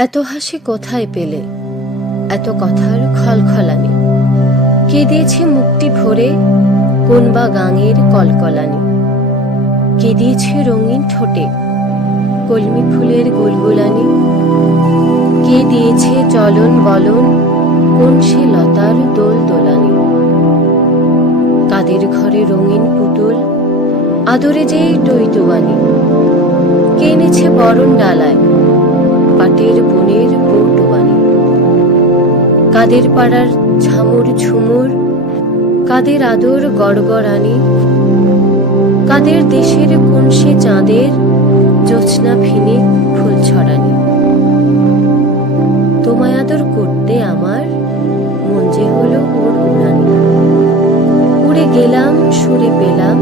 এত হাসি কোথায় পেলে? এত কথার খলখলানি। কে দিয়েছে মুক্তি ভরে কোন বা গাঙের কলকলানি? কে দিয়েছে রঙিন ঠোঁটে কলমি ফুলের গুলগুলানি? কে দিয়েছে চলন বলন কোন সে লতার দোল দোলানি? কাদের ঘরে রঙিন পুতুল আদরে যেই টইটুয়ানি কে এনেছে বরণ ডালায় পাটের বনের পটুয়ানি কাদের পাড়ার ঝামুর ঝুমুর, কাদের আদর গড়গড়ানি, কাদের দেশের কোন চাঁদের জোছনা ফিনে ফুল ছড়ানি। তোমায় আদর করতে আমার মন যে হলো ওর উড়ানি। উড়ে গেলাম, সুরে পেলাম